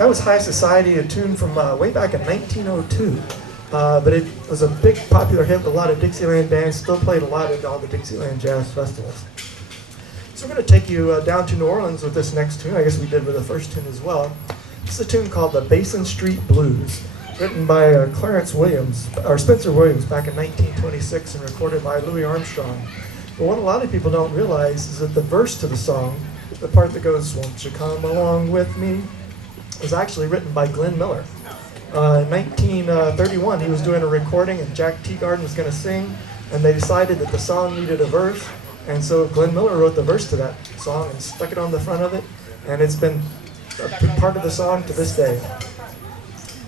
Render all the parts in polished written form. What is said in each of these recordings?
That was High Society, a tune from way back in 1902. But it was a big popular hit with a lot of Dixieland bands, still played a lot at all the Dixieland jazz festivals. So we're going to take you down to New Orleans with this next tune. I guess we did with the first tune as well. This is a tune called the Basin Street Blues, written by Clarence Williams, or Spencer Williams, back in 1926 and recorded by Louis Armstrong. But what a lot of people don't realize is that the verse to the song, the part that goes, "Won't you come along with me," was actually written by Glenn Miller. In 1931, he was doing a recording and Jack Teagarden was going to sing, and they decided that the song needed a verse, and so Glenn Miller wrote the verse to that song and stuck it on the front of it, and it's been a big part of the song to this day.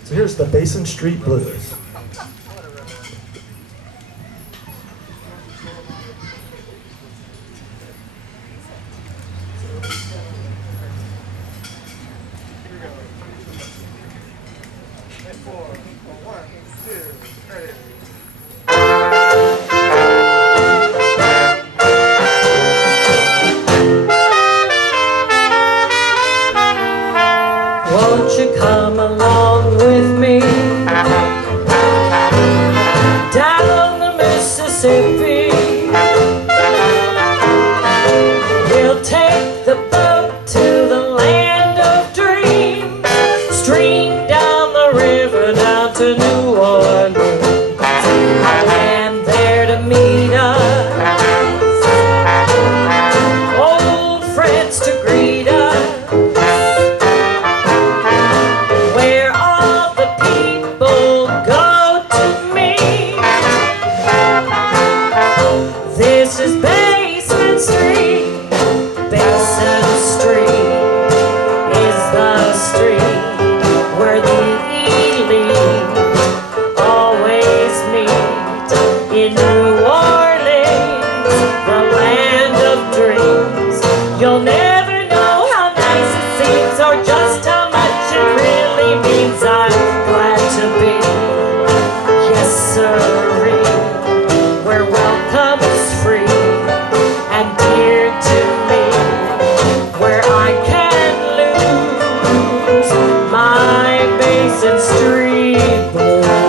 So here's the Basin Street Blues. Won't you come along with me down the Mississippi? We'll take the boat to the land of dreams, stream down the river down to New Orleans, and there to meet us, old friends to greet us. This is Basin Street. Basin Street is the street where the elite always meet. In New Orleans, the land of dreams, you'll never know how nice it seems or just how much it really means. I'm glad to be, yes sirree, where welcome is free and dear to me, where I can lose my Basin Street blues.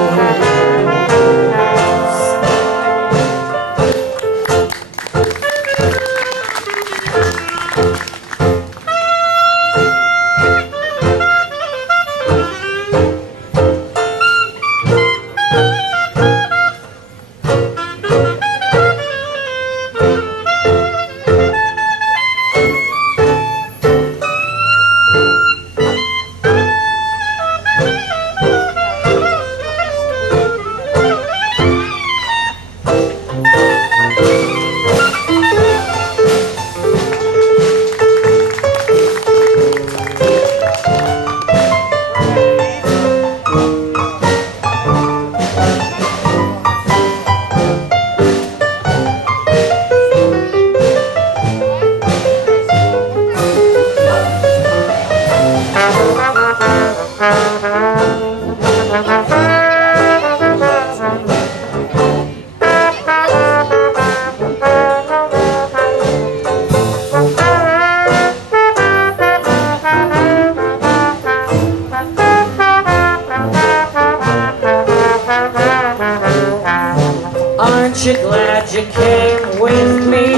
Aren't you glad you came with me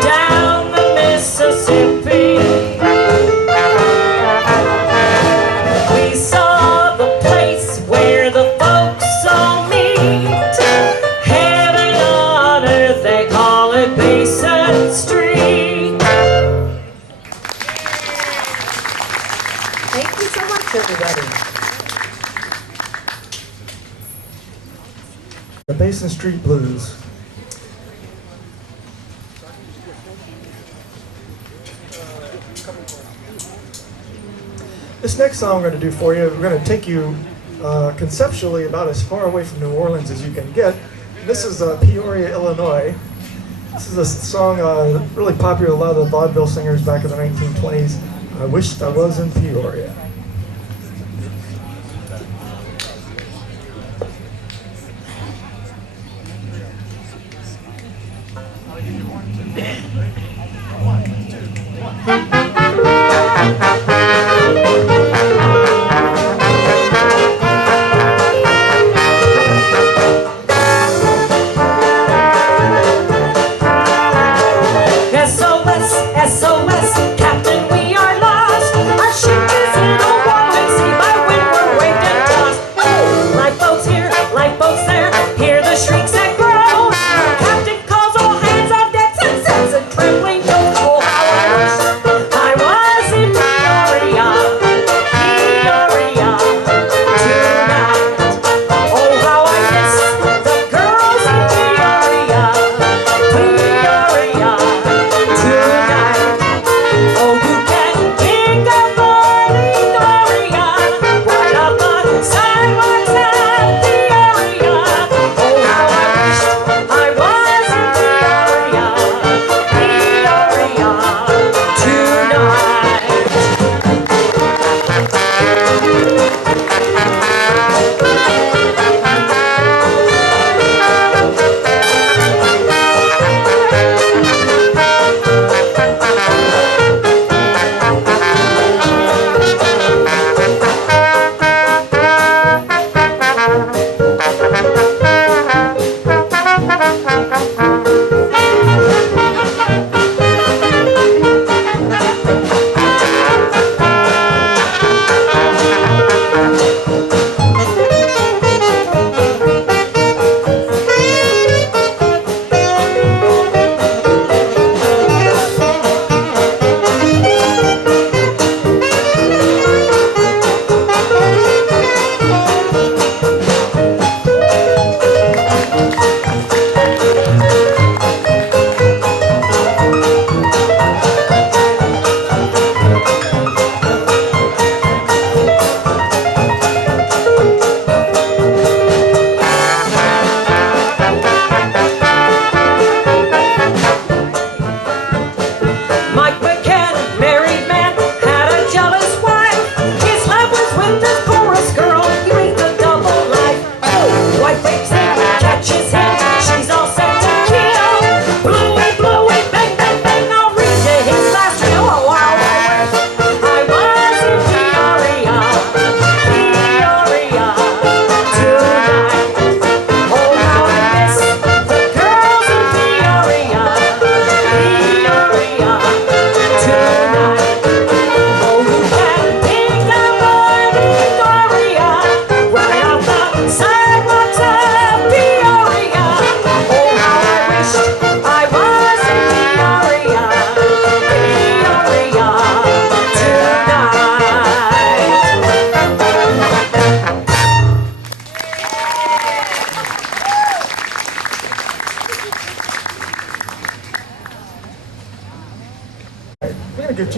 down the Mississippi? We saw the place where the folks all meet. Heaven on earth, they call it Basin Street. Thank you so much, everybody. The Basin Street Blues. This next song we're going to do for you, we're going to take you conceptually about as far away from New Orleans as you can get. This is Peoria, Illinois. This is a song really popular with a lot of the vaudeville singers back in the 1920s. I wished I was in Peoria. One, two, one.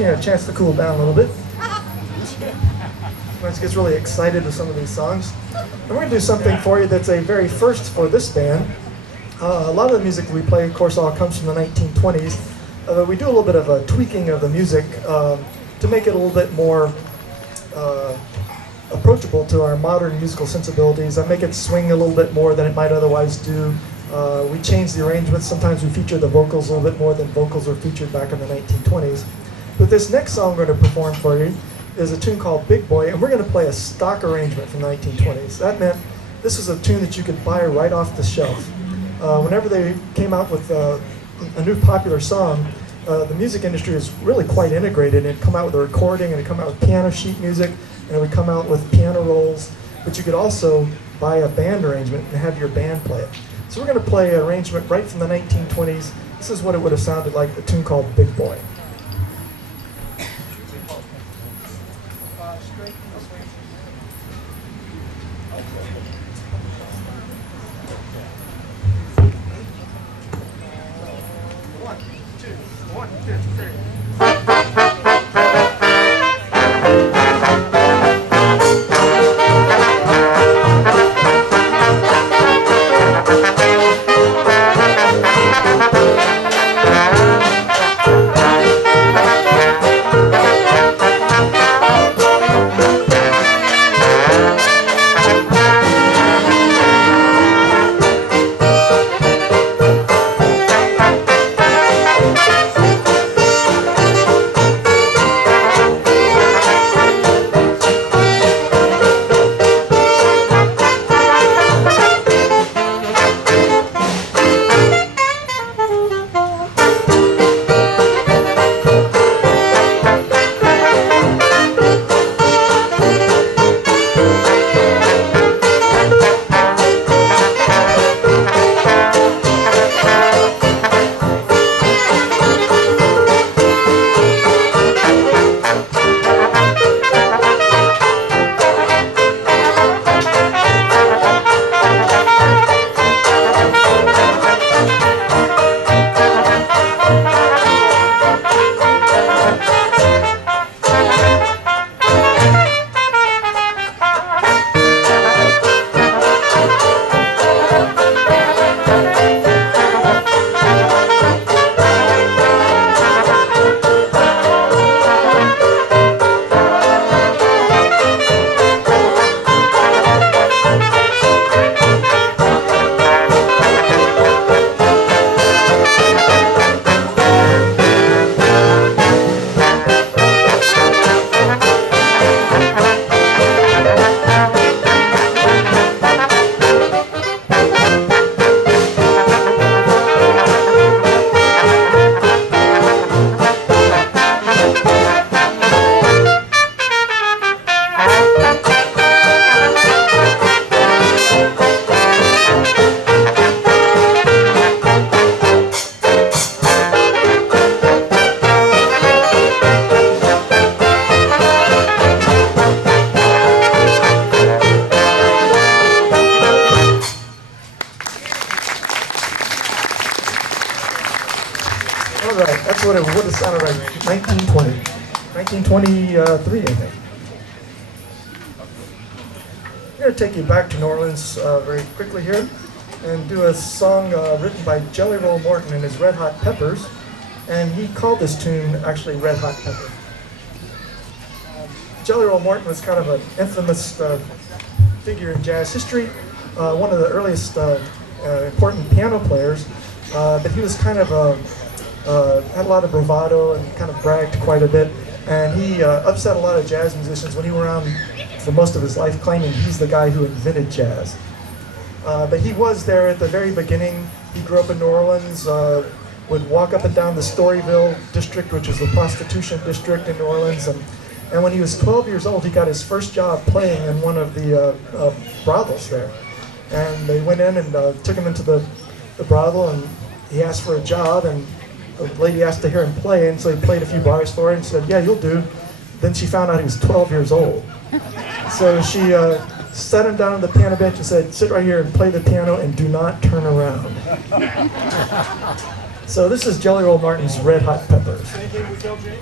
Gina a chance to cool down a little bit. She gets really excited with some of these songs. And we're going to do something for you that's a very first for this band. A lot of the music we play, of course, all comes from the 1920s. We do a little bit of a tweaking of the music to make it a little bit more approachable to our modern musical sensibilities. I make it swing a little bit more than it might otherwise do. We change the arrangements. Sometimes we feature the vocals a little bit more than vocals were featured back in the 1920s. But this next song we're going to perform for you is a tune called Big Boy, and we're going to play a stock arrangement from the 1920s. That meant this was a tune that you could buy right off the shelf. Whenever they came out with a new popular song, the music industry is really quite integrated. It'd come out with a recording, and it'd come out with piano sheet music, and it would come out with piano rolls. But you could also buy a band arrangement and have your band play it. So we're going to play an arrangement right from the 1920s. This is what it would have sounded like, a tune called Big Boy. That's what it would have sounded like, 1920. 1923, I think. I'm going to take you back to New Orleans very quickly here and do a song written by Jelly Roll Morton and his Red Hot Peppers. And he called this tune actually Red Hot Pepper. Jelly Roll Morton was kind of an infamous figure in jazz history, one of the earliest important piano players, but he was kind of had a lot of bravado and kind of bragged quite a bit, and he upset a lot of jazz musicians when he went around for most of his life claiming he's the guy who invented jazz. But he was there at the very beginning. He grew up in New Orleans, would walk up and down the Storyville district, which is the prostitution district in New Orleans, and when he was 12 years old, he got his first job playing in one of the brothels there. And they went in and took him into the brothel, and he asked for a job, and the lady asked to hear him play, and so he played a few bars for her and said, "Yeah, you'll do." Then she found out he was 12 years old. So she sat him down on the piano bench and said, "Sit right here and play the piano and do not turn around." So this is Jelly Roll Martin's Red Hot Peppers. Anything we tell Jamie?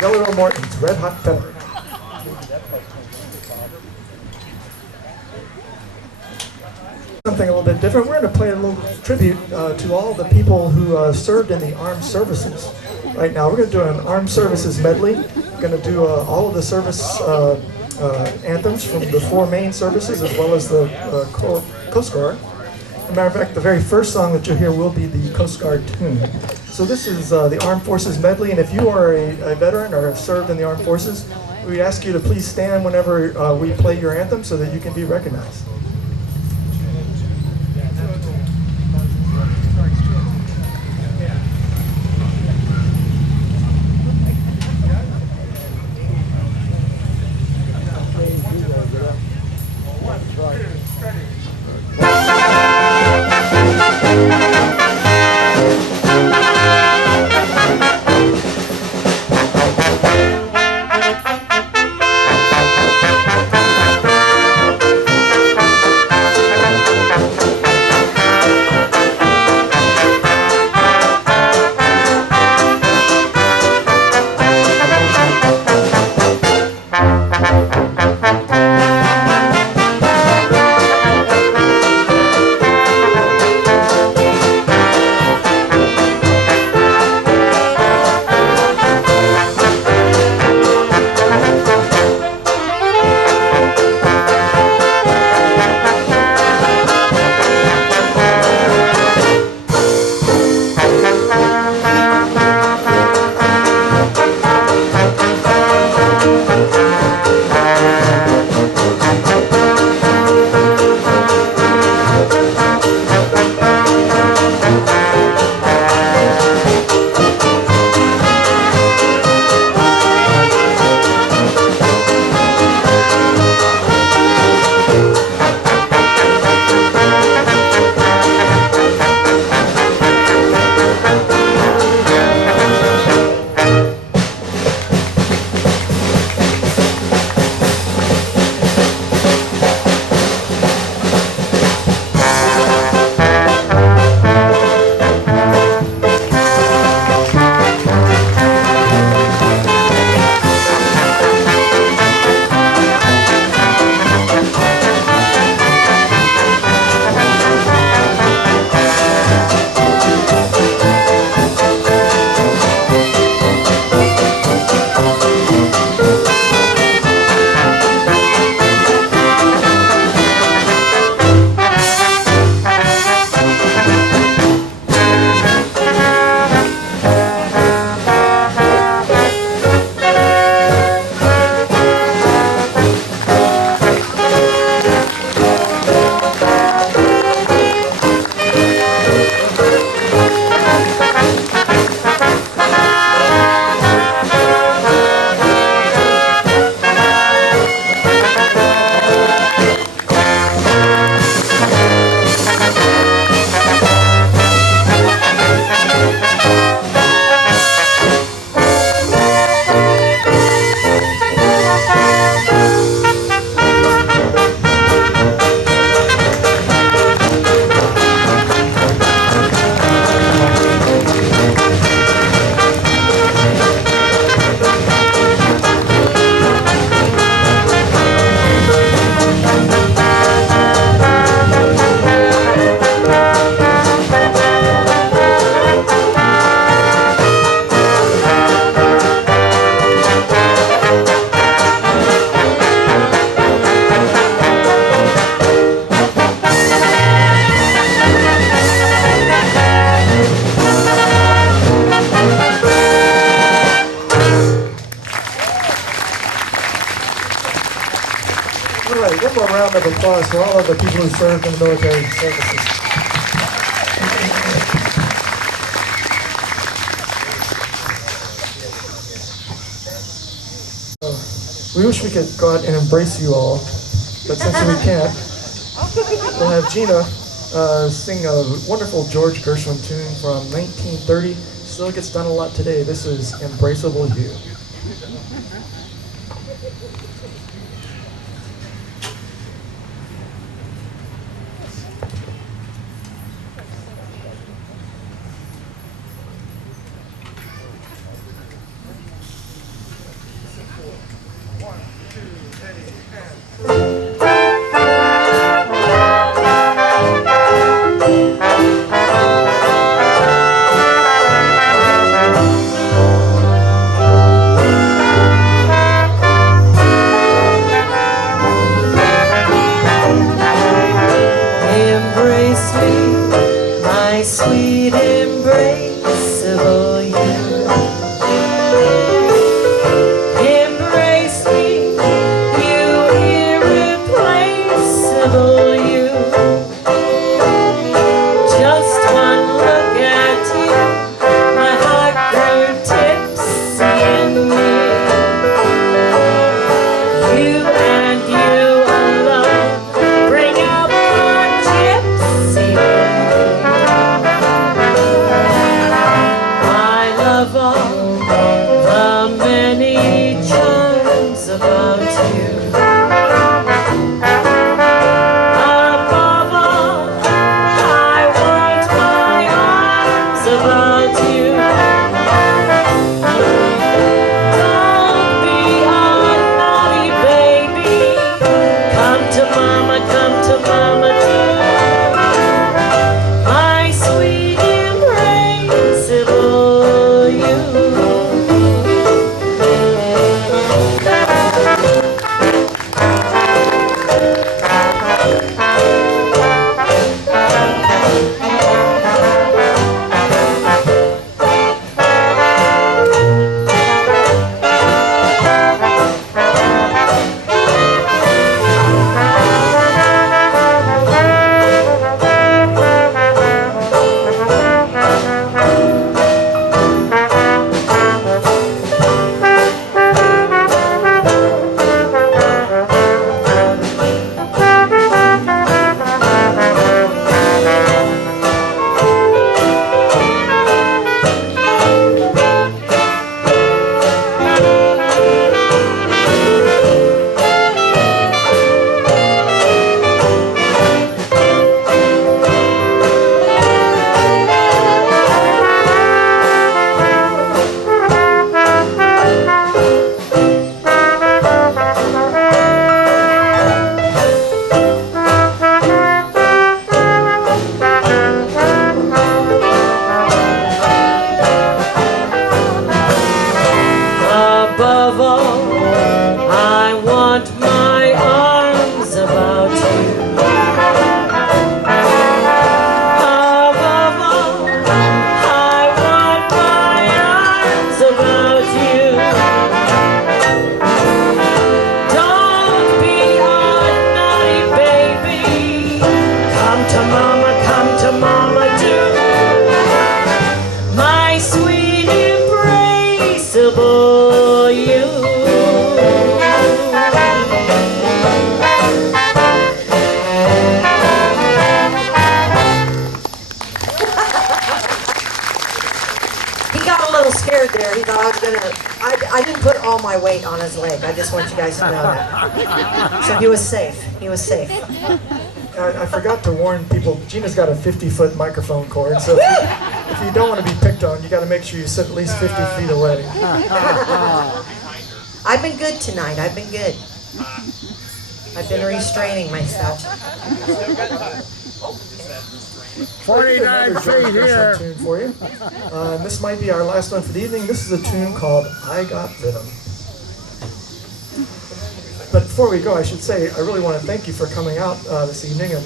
Delaware Morton's Red Hot Pepper. Something a little bit different. We're going to play a little tribute to all the people who served in the armed services. Right now, we're going to do an armed services medley. We're going to do all of the service anthems from the four main services, as well as the Coast Guard. As a matter of fact, the very first song that you'll hear will be the Coast Guard tune. So this is the Armed Forces medley, and if you are a veteran or have served in the Armed Forces, we ask you to please stand whenever we play your anthem so that you can be recognized. round of applause for all of the people who served in the military services. We wish we could go out and embrace you all, but since we can't, we'll have Gina sing a wonderful George Gershwin tune from 1930. Still gets done a lot today. This is Embraceable You. I didn't put all my weight on his leg. I just want you guys to know that. So he was safe. He was safe. I forgot to warn people, Gina's got a 50-foot microphone cord, so if you don't want to be picked on, you got to make sure you sit at least 50 feet away. I've been good tonight. I've been good. I've been restraining myself. 49 feet here. Tune for you. This might be our last one for the evening. This is a tune called I Got Rhythm. But before we go, I should say I really want to thank you for coming out this evening and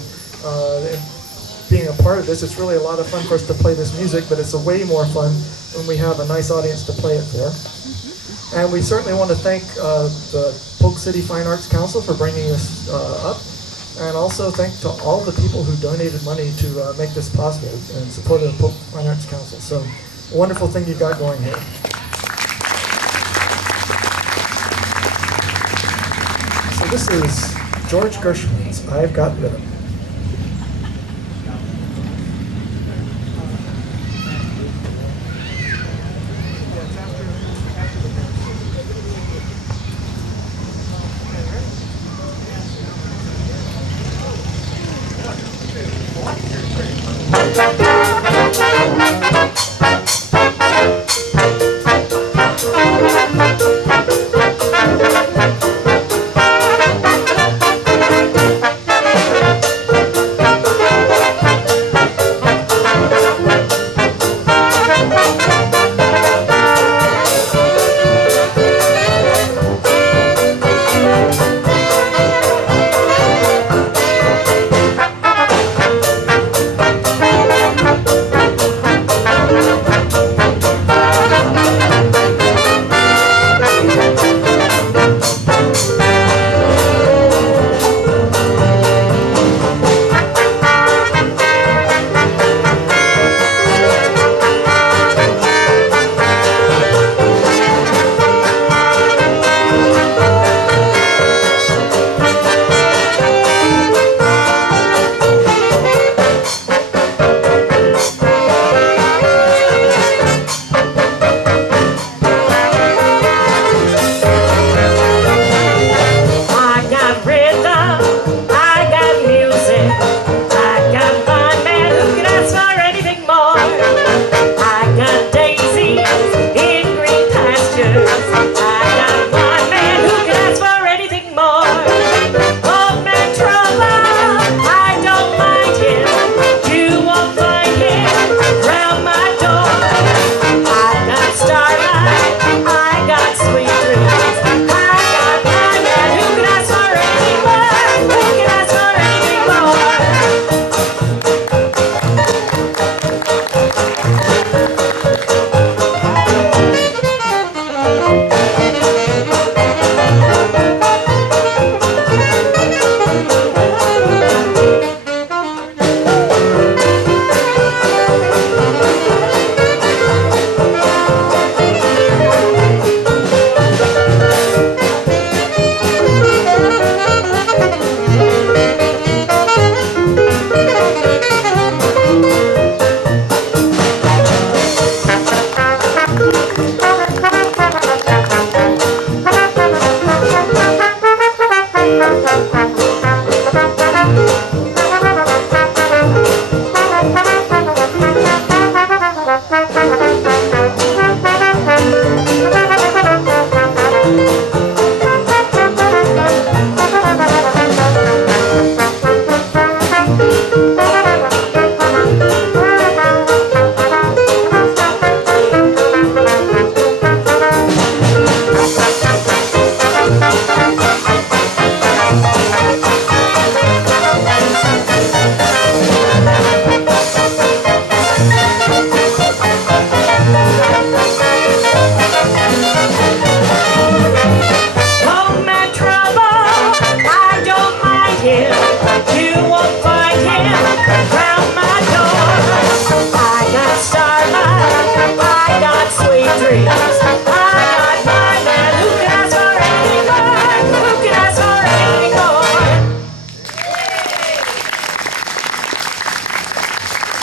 being a part of this. It's really a lot of fun for us to play this music, but it's a way more fun when we have a nice audience to play it for. And we certainly want to thank the Polk City Fine Arts Council for bringing this up. And also thank to all the people who donated money to make this possible and supported the Polk Fine Arts Council. So, a wonderful thing you got going here. So this is George Gershwin's I've Got Rhythm.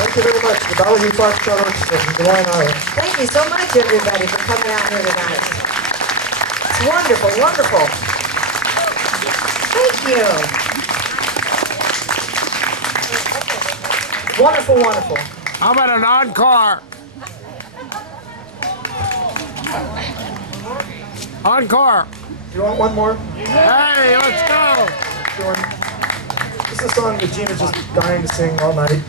Thank you very much, the Ballyhoo Foxtrot Orchestra from Des Moines, Iowa. Thank you so much, everybody, for coming out here tonight. It's wonderful, wonderful. Thank you. Wonderful, wonderful. How about an encore? Encore. Do you want one more? Hey, let's go. This is a song that Gina's just dying to sing all night.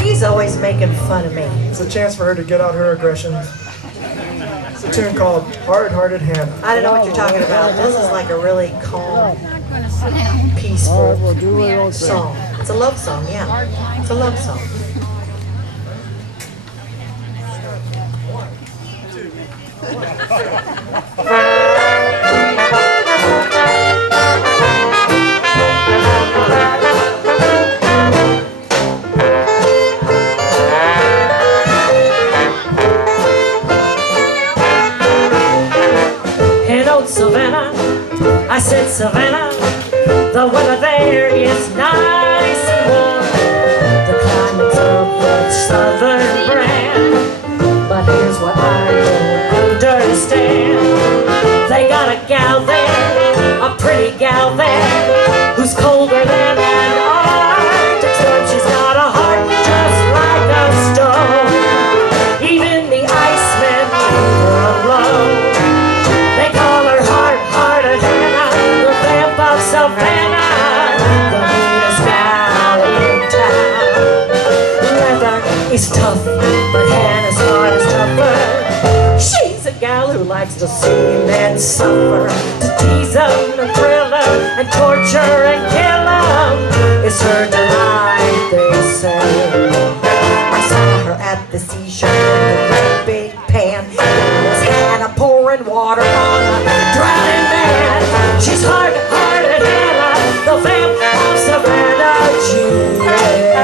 He's always making fun of me. It's a chance for her to get out her aggression. It's a tune called Hard-Hearted Hannah. I don't know what you're talking about. This is like a really calm, peaceful song. It's a love song, yeah. It's a love song. in Savannah, the weather there is nice and warm. The climate's of the southern brand. But here's what I don't understand. They got a gal there, a pretty gal there, who's colder than an Arctic storm. She's got a heart just like a stone. Even the Iceman leave her alone. They call her hard-hearted Hannah, the vamp of Savannah, the meanest gal in town. Leather is tough, but Hannah's heart is tougher. She's a gal who likes to see men suffer, to tease them and thrill them and torture and kill them. It's her delight, they say. I saw her at the seashore in a great big pan. There was Hannah pouring water on a drowning man. She's hard-hearted Hannah, the vamp of Savannah, GA.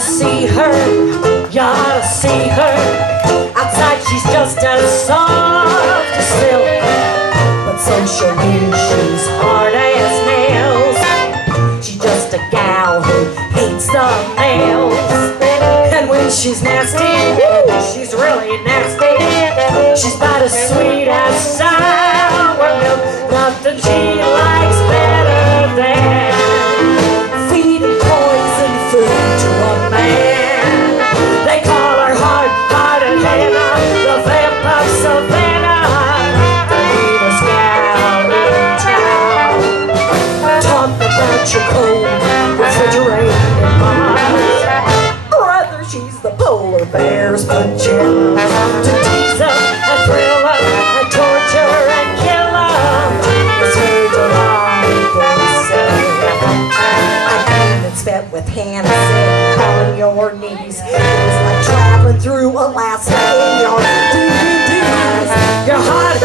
See her, you ought to see her. Outside she's just as soft as silk, but socially she's hard as nails. She's just a gal who hates the males. And when she's nasty, she's really nasty. She's about as sweet as sour milk. Nothing she likes better than feeding poison food to a man. They call her hard-hearted Hannah, the vamp of Savannah, the meanest gal in town. Talk about your cold, refrigerated Mars. Rather, she's the polar bear's pajama, to tease them and thrill them and torture and kill them. It's her delight, they say. It's spent with Hannah sitting on your knees. It's like traveling through Alaska in your DVDs. Your hot